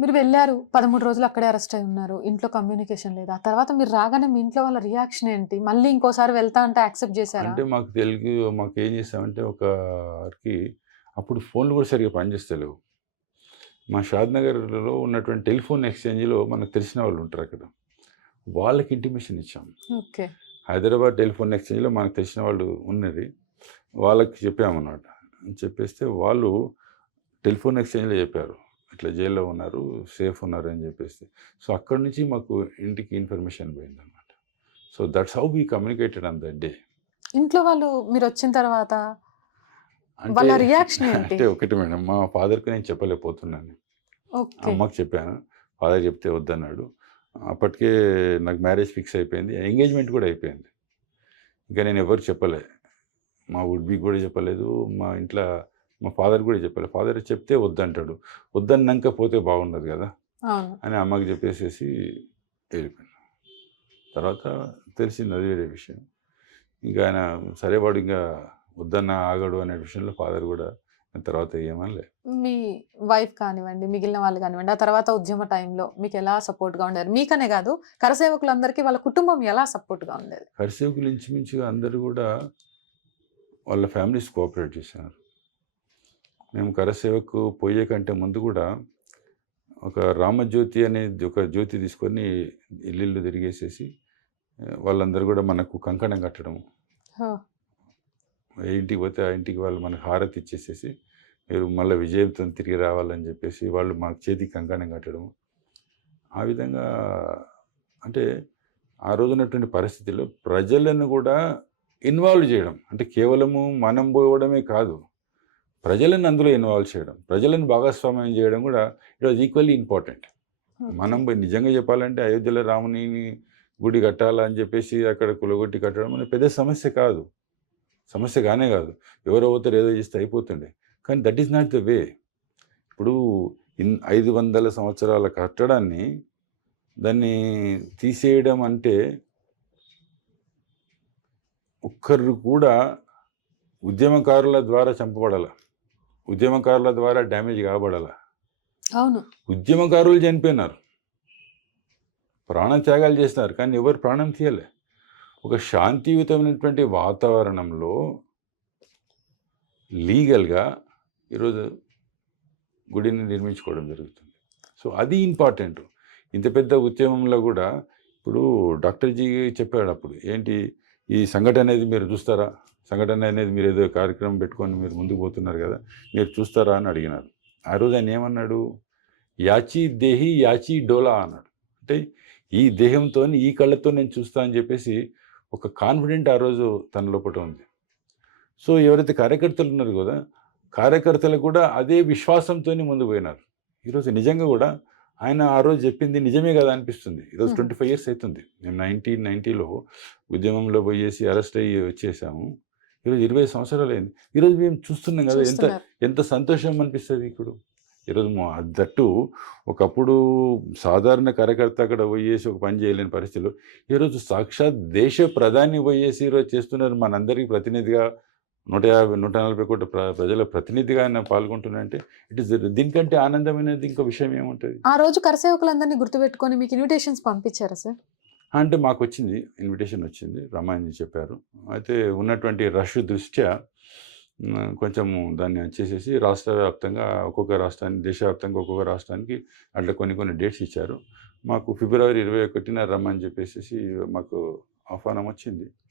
మీరు వెళ్లారు. 13 రోజులు అక్కడే అరెస్ట్ అయ్యి ఉన్నారు. ఇంట్లో కమ్యూనికేషన్ లేదు. ఆ తర్వాత మీరు రాగానే మీ ఇంట్లో వాళ్ళ రియాక్షన్ ఏంటి? మళ్ళీ ఇంకోసారి వెళ్తా అంటే యాక్సెప్ట్ చేసారా? అంటే మాకేం చేసామంటే ఒకరికి అప్పుడు ఫోన్‌లు కూడా సరిగ్గా పనిచేస్తలేవు. మా షాద్‌నగర్‌లో ఉన్నటువంటి టెలిఫోన్ ఎక్స్‌చేంజ్‌లో మనకు తెలిసిన వాళ్ళు ఉంటారక్కడ. వాళ్ళకి ఇంటిమేషన్ ఇచ్చాం. ఓకే. హైదరాబాద్ టెలిఫోన్ ఎక్స్‌చేంజ్‌లో మనకు తెలిసిన వాళ్ళు ఉన్నది. వాళ్ళకి చెప్పామన్నమాట. చెప్పేస్తే వాళ్ళు టెలిఫోన్ ఎక్స్‌చేంజ్‌లో చెప్పారు. ఇట్లా జైల్‌లో ఉన్నారు, సేఫ్ ఉన్నారు అని చెప్పేసి. సో, అక్కడి నుంచి మాకు ఇంటికి ఇన్ఫర్మేషన్ పోయిందన్నమాట. So, that's how we communicated on that day. ఇంట్లో వాళ్ళు మీరొచ్చిన తర్వాత అంటే వాళ్ళ రియాక్షన్ ఏంటి? అంటే ఒకటి మేడం, మా ఫాదర్‌కి నేను చెప్పలేకపోతున్నాను. ఓకే. అమ్మకి చెప్పాను. ఫాదర్ చెప్తే వద్దన్నాడు. అప్పటికే నాకు మ్యారేజ్ ఫిక్స్ అయిపోయింది. ఎంగేజ్‌మెంట్ కూడా అయిపోయింది. ఇంకా నేను ఎవరికీ చెప్పలే. మా వుడ్ బీ కూడా చెప్పలేదు. మా ఇంట్ల మా ఫాదర్ కూడా చెప్పలే. ఫాదర్ చెప్తే వద్దంటాడు. వద్దన్నాక పోతే బాగుండదు కదా! అవును. అని అమ్మకి చెప్పేసేసి వెళ్ళిపోయాను. తర్వాత తెలిసింది అది వేరే విషయం. ఇంకా ఆయన సరే వాడు ఇంకా వద్దన్నా ఆగడు అనే విషయంలో ఫాదర్ కూడా తర్వాత ఏమనలే. మీ వైఫ్ కానివ్వండి, మిగిలిన వాళ్ళు కానివ్వండి, ఆ తర్వాత ఉద్యమ టైంలో మీకెలా సపోర్ట్‌గా ఉండారు? మీకనే గాదు, కరసేవకులందరికీ వాళ్ళ కుటుంబం ఎలా సపోర్ట్‌గా ఉండేది? కర్సేవకులు ఇంచుమించుగా అందరూ కూడా వాళ్ళ ఫ్యామిలీస్ కోఆపరేట్ చేశారు. మేము కరసేవకు పోయే కంటే ముందు కూడా ఒక రామజ్యోతి అనేది ఒక జ్యోతి తీసుకొని ఇల్లిల్లు తిరిగేసేసి వాళ్ళందరూ కూడా మనకు కంకణం కట్టడం. ఓహ్! ఏ ఇంటికి పోతే ఆ ఇంటికి వాళ్ళు మనకు హారతి ఇచ్చేసేసి మీరు మళ్ళీ విజయంతో తిరిగి రావాలని చెప్పేసి వాళ్ళు మాకు చేతికి కంకణం కట్టడం. ఆ విధంగా అంటే ఆ రోజున్నటువంటి పరిస్థితుల్లో ప్రజలను కూడా ఇన్వాల్వ్ చేయడం. అంటే కేవలము మనం పోవడమే కాదు. ప్రజలను అందులో ఇన్వాల్వ్ చేయడం. ప్రజలను భాగస్వామ్యం చేయడం కూడా it was equally important. Okay. మనం పోయి నిజంగా చెప్పాలంటే అయోధ్యలో రాముని గుడి కట్టాలని చెప్పేసి అక్కడ కులగొట్టి కట్టడం అనేది పెద్ద సమస్య కాదు. సమస్య కానే కాదు. ఎవరో ఒకరు ఏదో చేస్తే అయిపోతుండే. కానీ that is not the way. ఇప్పుడు 500 సంవత్సరాల కట్టడాన్ని దాన్ని తీసేయడం అంటే ఒక్కరు కూడా ఉద్యమకారుల ద్వారా చంపబడాల. ఉద్యమకారుల ద్వారా డ్యామేజ్ కాబడాల. అవును. ఉద్యమకారులు చనిపోయినారు. ప్రాణత్యాగాలు చేసినారు. కానీ ఎవరు ప్రాణం తీయలే. ఒక శాంతియుతమైనటువంటి వాతావరణంలో లీగల్‌గా ఈరోజు గుడిని నిర్మించుకోవడం జరుగుతుంది. సో, అది ఇంపార్టెంట్. ఇంత పెద్ద ఉద్యమంలో గూడా ఇప్పుడు డాక్టర్ జీ చెప్పాడప్పుడు. ఏంటి ఈ సంఘటన అనేది మీరు చూస్తారా? సంఘటన అనేది మీరేదో కార్యక్రమం పెట్టుకొని మీరు ముందుకు పోతున్నారు గదా! మీరు చూస్తారా అని అడిగినారు. ఆ రోజు ఆయన ఏమన్నాడు? యాచీ దేహి యాచీ డోలా అన్నాడు. అంటే ఈ దేహంతోని ఈ కళ్ళతో నేను చూస్తా అని చెప్పేసి ఒక కాన్ఫిడెంట్ ఆ రోజు తన లోపట ఉంది. సో, ఎవరైతే కార్యకర్తలు ఉన్నారో గదా! కార్యకర్తలు కూడా అదే విశ్వాసంతోనే ముందుకు పోయినారు. ఈరోజు నిజంగా గూడా ఆయన ఆ రోజు చెప్పింది నిజమే గదా అనిపిస్తుంది. ఈరోజు హుహు. 25 ఇయర్స్ అయితుంది. మేము 1990లో ఉద్యమంలో పోయేసి అరెస్ట్ అయ్యి వచ్చేసాము. ఈరోజు 20 సంవత్సరాలయింది. ఈరోజు మేము చూస్తున్నాం గదా! ఎంత చూస్తున్నారు. ఎంత సంతోషం అనిపిస్తది ఇప్పుడు. ఈరోజు దట్టు ఒకప్పుడు సాధారణ కార్యకర్త అక్కడ పోయేసి ఒక పని చేయలేని పరిస్థితిలో, ఈరోజు సాక్షాత్ దేశ ప్రధాని పోయేసి ఈరోజు చేస్తున్నారు. మనందరికి ప్రతినిధిగా 150, 140 కోట్ల ప్రజల ప్రతినిధిగా ఆయన పాల్గొంటున్నారంటే ఇట్ ఈస్ దీనికంటే ఆనందమైనది ఇంకో విషయం ఏముంటది? ఆ రోజు కరసేవకులందరిని గుర్తుపెట్టుకొని మీకు ఇన్విటేషన్స్ పంపించారా సార్? అంటే మాకొచ్చింది. ఇన్విటేషన్ వచ్చింది. రమ్మని చెప్పారు. అయితే ఉన్నటువంటి రష్ దృష్ట్యా కొంచెము దాన్ని చేసేసి రాష్ట్ర వ్యాప్తంగా ఒక్కొక్క రాష్ట్రానికి దేశవ్యాప్తంగా ఒక్కొక్క రాష్ట్రానికి అట్లా కొన్ని కొన్ని డేట్స్ ఇచ్చారు. మాకు ఫిబ్రవరి 21న రమ్మని చెప్పేసేసి మాకు ఆహ్వానం వచ్చింది.